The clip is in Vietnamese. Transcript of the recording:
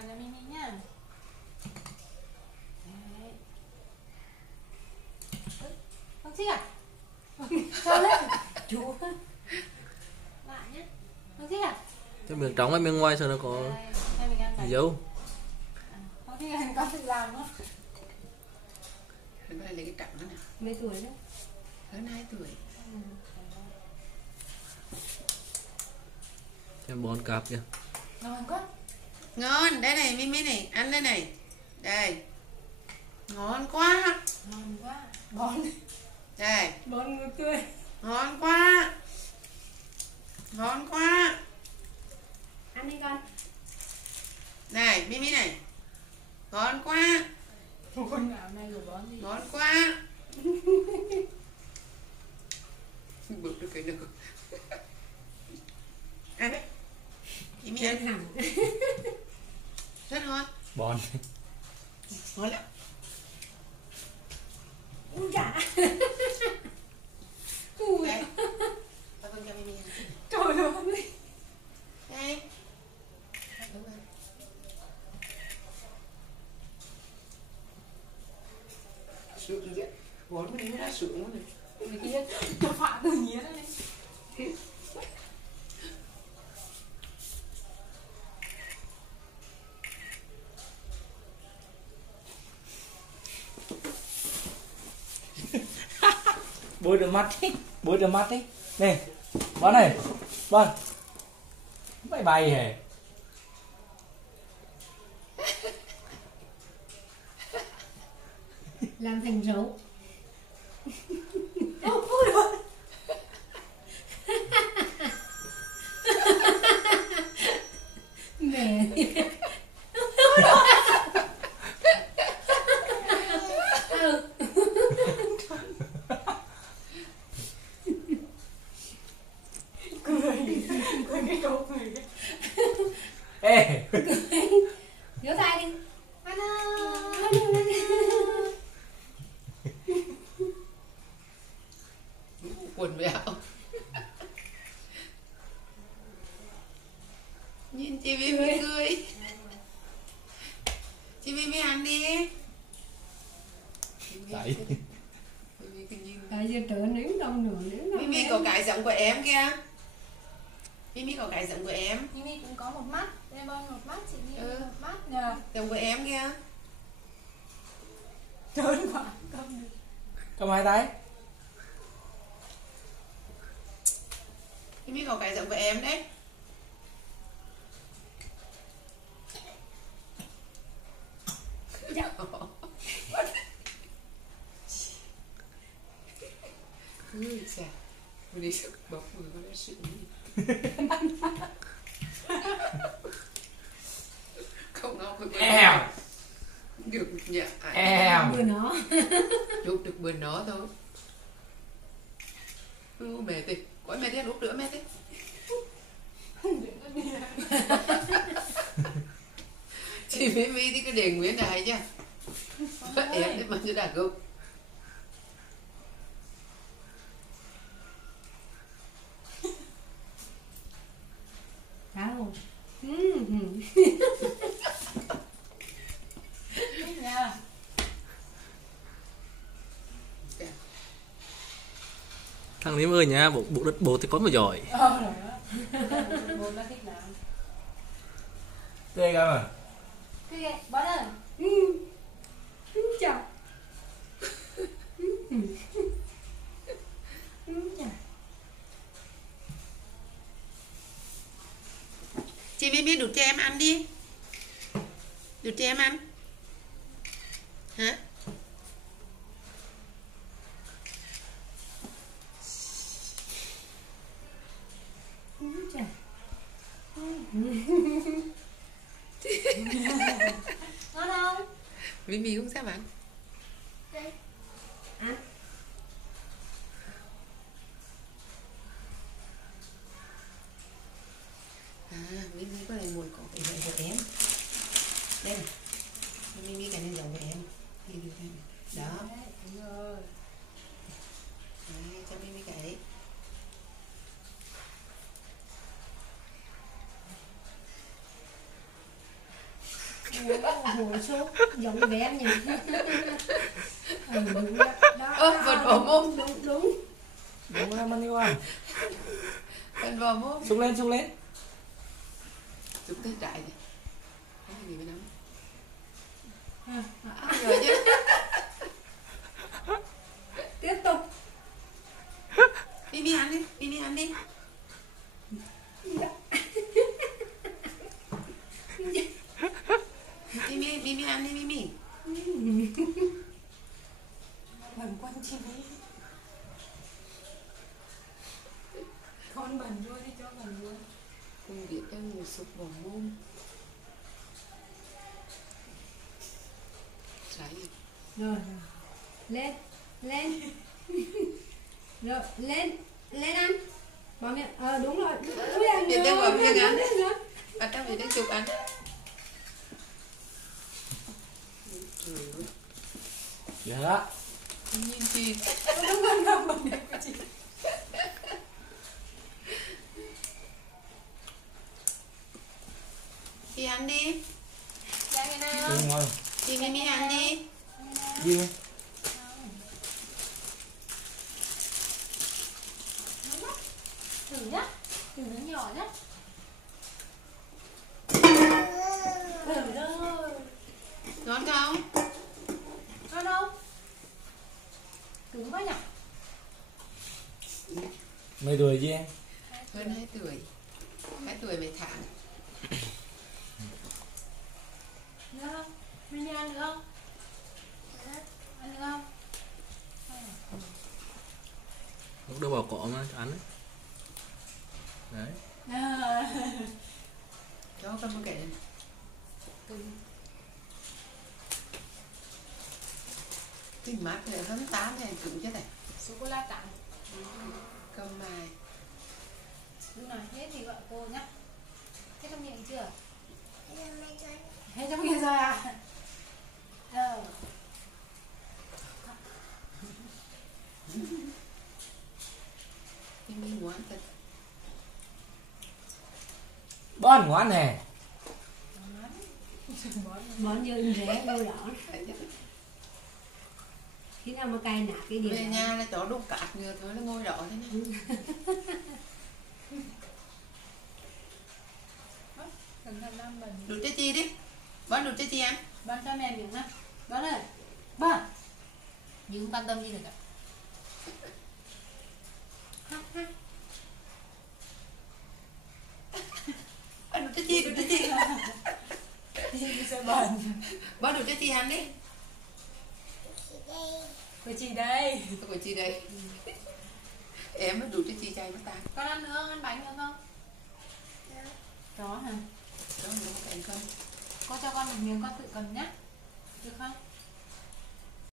vào cho Mimi nhá. Đấy. Không thích à? Cho lên. Chú. Lại nhé. Không thích à? Cái miếng trong hay miếng ngoài sao nó có dấu. Không thích là con tự làm nữa. Hôm nay lấy cái trọng đó nè. Mấy tuổi đấy? Hơn 2 tuổi. Em bón cạp kìa. Ngon quá. Ngon, đây này Mimi này, ăn đây này. Đây. Ngon quá. Ngon quá. Bón. Đây. Bón người tươi. Ngon quá. Ngon quá. Ăn đi con. Này, Mimi này. Ngon quá. Con nào này rồi bón gì? Ngon quá. Bực được cái được. Ăn đấy. Mimi ăn hẳn. rất ngon. Bón. Ngon lắm. Ui dạ. Đây. Tao con cho Mimi ăn. Trời ơi. Đây. Đúng rồi. Sướng gì vậy? Bón mình đã sướng rồi. Người kia cho phạ tự nhiên đấy. Bôi được mắt đi. Bôi được mắt đi. Này. Bón này. Bón. Bay bay hề. Làm thành dấu. Ô, vui rồi. Mẹ. Cười cái đầu cười. Ê. Nhớ tay đi. Quần mẹo. Nhìn chị Mimi cười. Chị Mimi ăn đi. Đấy. Mimi cứ nhìn. Tại giờ trở nếm đâu nửa nếm đâu. Mimi có cái giọng của em kia. Mimi có cái giọng của em. Mimi cũng có một mắt. Đây Bon một mắt, chị Mimi Ừ. một mắt nhờ. Giọng của em kia. Trơn quá, không được. Cầm hai tay. Mimi có cái giọng của em đấy. Dạ. Ui chà. Mình đi sức bọc người con đã sự không nó không Em. được nhỉ. Em. Vừa nó. Chụp được bữa nó thôi. Mệt đi. Có mệt đi, lúc nữa mệt đi. Chị Mimi thì cứ để nguyên này chứ. Em thì mà chưa đạt gốc. Sao? Nha. Thằng Ním ơi nha, bộ đất bố thì có mà giỏi. Rồi đó. Bố nó thích làm. Tê cơ mà. Cái bớt ơi. Chào. Chị Mimi đút cho em ăn đi. Đút cho em ăn. Hả? Chào. Ngon không? Mimi không sao bạn. Đây. Ăn. À, Mimi có này mùi có cái giọng của em. Đây này. Mimi cái này giọng của em. Đi được đây này. Đó. Đấy, cho Mimi cái ấy. hồi số giống bé em nhỉ. Đúng đó. Vật bỏ mồm. Đúng. Đúng em ăn yêu à. Vật bỏ mồm. Xúc lên, xúc lên. Xúc tới trại này. Cái gì mới nắm. À, Rồi chứ. tiếp tục. Mimi ăn đi, Mimi ăn đi. Mimi ăn đi, Mimi. Bẩn quanh chi đấy. Con bẩn luôn đi cho bẩn luôn. Không biết đâu người sụp bỏ mồm. Trái. Rồi. Lên. Lên. Rồi, lên. Lên ăn. Bỏ miệng. Đúng rồi. Việt Nam bỏ miệng ăn. Bắt trong Việt Nam chụp ăn. Dạ. Nhìn chị. Không đẹp của chị. Chị ăn đi. Đây cái nào? Đúng rồi. Chị Mimi ăn đi. Gì? Thử nhá. Thử nó nhỏ nhá. Thử thôi. Ngon không? Ngon không? Cứng quá nhỉ? Mấy tuổi gì em? Hơn 2 tuổi. 2 tuổi mấy tháng. Được không? Mình ăn được không? Ăn được không? Lúc đâu vào cỏ mà ăn đấy. Đấy. Cho con một cái này. Kinh mát này hấm tám này cứng chết này. Sô-cô-la tặng. Câu mài. Lúc nào hết thì gọi cô nhá. Hết trong miệng chưa? Hết trong miệng rồi à? Mimi ngoan thật. Bon ngoan nè. Món như rẻ đâu đỏ. Khi nào mà cay nạt cái điều Về đó. nhà là chó đục cát ngừa thôi nó ngồi đó thế này. Đút cho chị đi. Bón đút cho chị ăn. Bắn cho mẹ miếng nè. Bắn ơi. Bắn. Nhưng không quan tâm gì được cả. Bón đút cho chị, đút cho chị. Chị sẽ bẩn. Bón đút cho chị ăn đi. Của chị đây. Của chị đây. Em mới đút cho chị chay nó tan. Con ăn nữa, ăn bánh nữa không? Đó hả? Đó là một cái con. Cô cho con một miếng con tự cầm nhá. Được không?